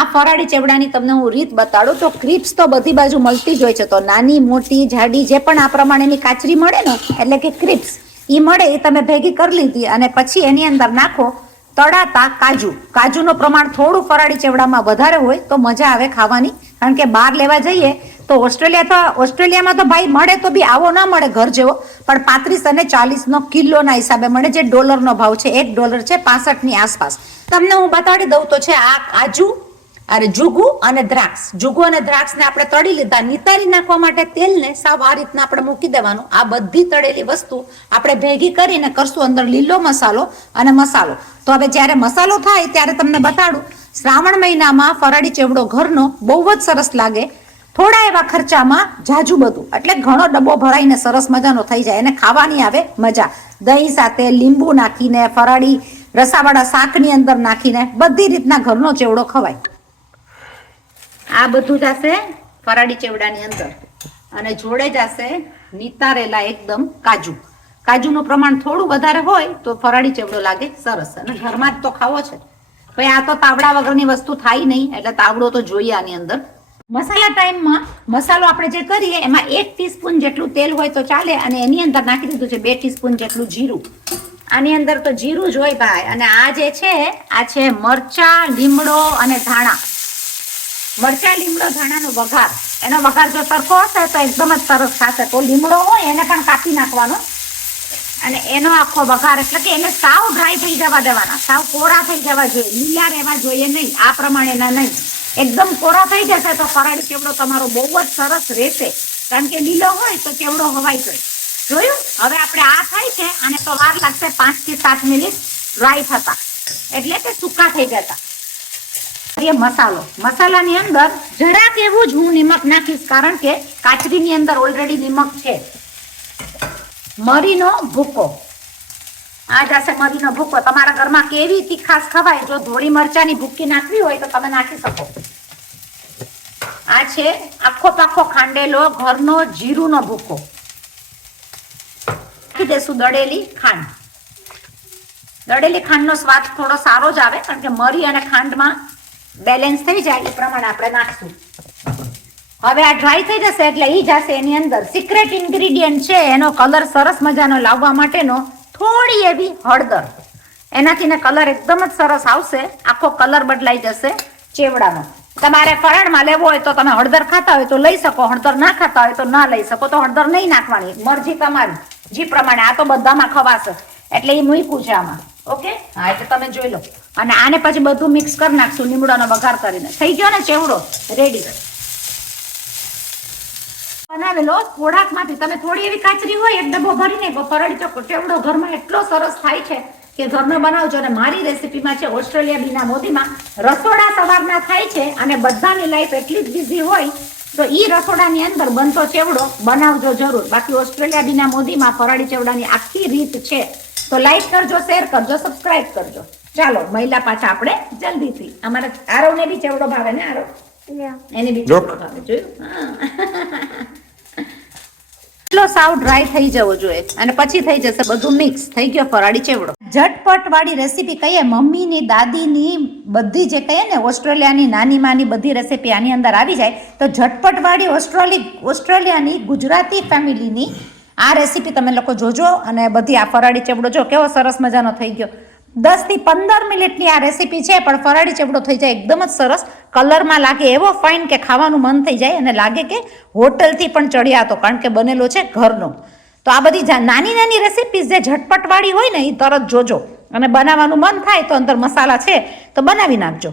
આ ફરાળી ચેવડાની તમને હું રીત બતાડું. તો ક્રિપ્સ તો બધી બાજુ મળતી જ હોય છે, તો નાની મોટી જાડી જે પણ આ પ્રમાણેની કાચરી મળે ને, એટલે કે ક્રિપ્સ એ મળે એ તમે ભેગી કરી લીધી અને પછી એની અંદર નાખો તળાતા કાજુ. કાજુનું પ્રમાણ થોડું ફરાળી ચેવડામાં વધારે હોય તો મજા આવે ખાવાની, કારણ કે બહાર લેવા જઈએ તો ઓસ્ટ્રેલિયામાં તો ભાઈ મળે તો બી આવો ના મળે ઘર જેવો, પણ 35 અને 40 કિલોના હિસાબે મળે, જે ડોલરનો ભાવ છે. $1 છે 65 આસપાસ. તમને હું બતાડી દઉં તો છે આ કાજુ અને જુગુ અને દ્રાક્ષ. જુગુ અને દ્રાક્ષને આપણે તળી લીધા. નિતારી નાખવા માટે તેલને સાવ આ રીતના આપણે મૂકી દેવાનું. આ બધી તળેલી વસ્તુ આપણે ભેગી કરીને કરશું અંદર લીલો મસાલો અને મસાલો. તો હવે જ્યારે મસાલો થાય ત્યારે તમને બતાડું. શ્રાવણ મહિનામાં ફરાળી ચેવડો ઘરનો બહુ જ સરસ લાગે. થોડા એવા ખર્ચામાં જાજુ બધું, એટલે ઘણો ડબ્બો ભરાઈને સરસ મજાનો થઈ જાય અને ખાવાની આવે મજા. દહીં સાથે લીંબુ નાખીને, ફરાળી રસાવાળા શાકની અંદર નાખીને બધી રીતના ઘરનો ચેવડો ખવાય. આ બધું જશે ફરાળી ચેવડાની અંદર અને જોડે જશે નિતારેલા એકદમ કાજુ. કાજુનું પ્રમાણ થોડું વધારે હોય તો ફરાળી ચેવડો લાગે સરસ, અને ઘરમાં જ તો ખાવો છે ભાઈ. આ તો તાવડા વગરની વસ્તુ થાય નહીં, એટલે તાવડો તો જોઈએ આની અંદર. મસાલા ટાઈમમાં મસાલો આપણે જે કરીએ એમાં 1 ટીસ્પૂન જેટલું તેલ હોય તો ચાલે, અને એની અંદર નાખી દીધું છે 2 ટીસ્પૂન જેટલું જીરું. આની અંદર તો જીરું જ હોય ભાઈ. અને આ જે છે આ છે મરચા, લીમડો અને ધાણા. મરચા, લીમડો, ધાણાનો વઘાર. એનો વઘાર જો સરખો હશે તો એકદમ જ સરસ થશે. તો લીમડો હોય એને પણ કાપી નાખવાનો, અને એનો આખો વઘાર, એટલે કે એને સાવ ડ્રાય થઈ જવા દેવાના, સાવ કોરા થઈ જવા જોઈએ, લીલા રહેવા જોઈએ નહીં. આ પ્રમાણેના નહીં, એકદમ કોરા થઈ જશે તો ફરાળી ચેવડો તમારો બહુ જ સરસ રહેશે, કારણ કે લીલો હોય તો ચેવડો હવાઈ જાય. જોયું? હવે આપણે આ થાય છે આને તો વાર લાગશે 5 થી 7 મિનિટ ડ્રાય થતા, એટલે કે સૂકા થઈ જતા. એ મસાલાની અંદર જરાક એવું જ હું નિમક નાખીશ, કારણ કે કાચરીની અંદર ઓલરેડી નિમક છે. મરીનો ભૂકો. આ જશે મરીનો ભૂકો. તમારા ઘરમાં કેવી તીખાસ ખવાય, જો ધોળી મરચાની ભૂકી નાખવી હોય તો તમે નાખી શકો. આ છે આખો પાખો ખાંડેલો ઘરનો જીરુંનો ભૂકો. નાખી દેશું દળેલી ખાંડ. દળેલી ખાંડનો સ્વાદ થોડો સારો જ આવે, કારણ કે મરી અને ખાંડમાં બેલેન્સ થઈ જાય એ પ્રમાણે આપણે નાખશું. હવે આ ડ્રાય થઈ જશે એટલે એ જશે એની અંદર. સિક્રેટ ઇન્ગ્રેડિયન્ટ છે એનો કલર સરસ મજાનો લાવવા માટેનો થોડી એવી હળદર. એનાથી ને કલર એકદમ જ સરસ આવશે, આખો કલર બદલાઈ જશે ચેવડાનો. તમારે ફરાળમાં લેવો હોય તો તમે હળદર ખાતા હોય તો લઈ શકો, હળદર ના ખાતા હોય તો ના લઈ શકો. તો હળદર નહીં નાખવાની, મરજી તમારી, જે પ્રમાણે. આ તો બધામાં ખવાશે એટલે એ મૂક્યું છે આમાં. ઓકે, હા, એટલે તમે જોઈ લો. અને આને પછી બધું મિક્સ કરી નાખશું લીમડાનો વઘાર કરીને. થઈ ગયો ને ચેવડો રેડી બનાવેલો. થોડાકમાંથી તમે થોડી એવી કાચરી હોય એક ડબ્બો ભરીને ફરાળી ચેવડો ઘરમાં એટલો સરસ થાય છે કે ઘરમાં બનાવજો. અને મારી રેસીપીમાં છે ઓસ્ટ્રેલિયા બીના મોદીમાં. રસોડા સવારના થાય છે અને બધાની લાઈફ એટલી જ બિઝી હોય, તો ઈ રસોડાની અંદર બનતો ચેવડો બનાવજો જરૂર. બાકી ઓસ્ટ્રેલિયા બીના મોદીમાં ફરાળી ચેવડાની આખી રીત છે. તો લાઈક કરજો, શેર કરજો, સબસ્ક્રાઇબ કરજો. ચાલો મહિલા પાછા આપણે જલ્દીથી. અમારા આરવને બી ચેવડો ભાવે ને? આરવ એને બી ચેવડો ભાવે. જોયું? એટલો સાવ ડ્રાય થઈ જવો જોઈએ અને પછી થઈ જશે બધું મિક્સ. થઈ ગયો ફરાળી ચેવડો. ઝટપટ વાળી રેસીપી કહીએ, મમ્મીની, દાદીની, બધી જે કહીએ ને ઓસ્ટ્રેલિયાની નાની માની બધી રેસીપી આની અંદર આવી જાય. તો ઝટપટ વાળી ઓસ્ટ્રેલિયાની ગુજરાતી ફેમિલીની આ રેસીપી તમે લોકો જોજો. અને બધી આ ફરાળી ચેવડો જો કેવો સરસ મજાનો થઈ ગયો. 10 થી 15 મિનિટની આ રેસીપી છે, પણ ફરાળી ચેવડો થઈ જાય એકદમ જ સરસ. કલરમાં લાગે એવો ફાઇન કે ખાવાનું મન થઈ જાય, અને લાગે કે હોટલથી પણ ચડ્યા હતો, કારણ કે બનેલો છે ઘરનો. તો આ બધી નાની નાની રેસીપી જે ઝટપટવાળી હોય ને એ તરત જોજો, અને બનાવવાનું મન થાય તો અંદર મસાલા છે તો બનાવી નાખજો.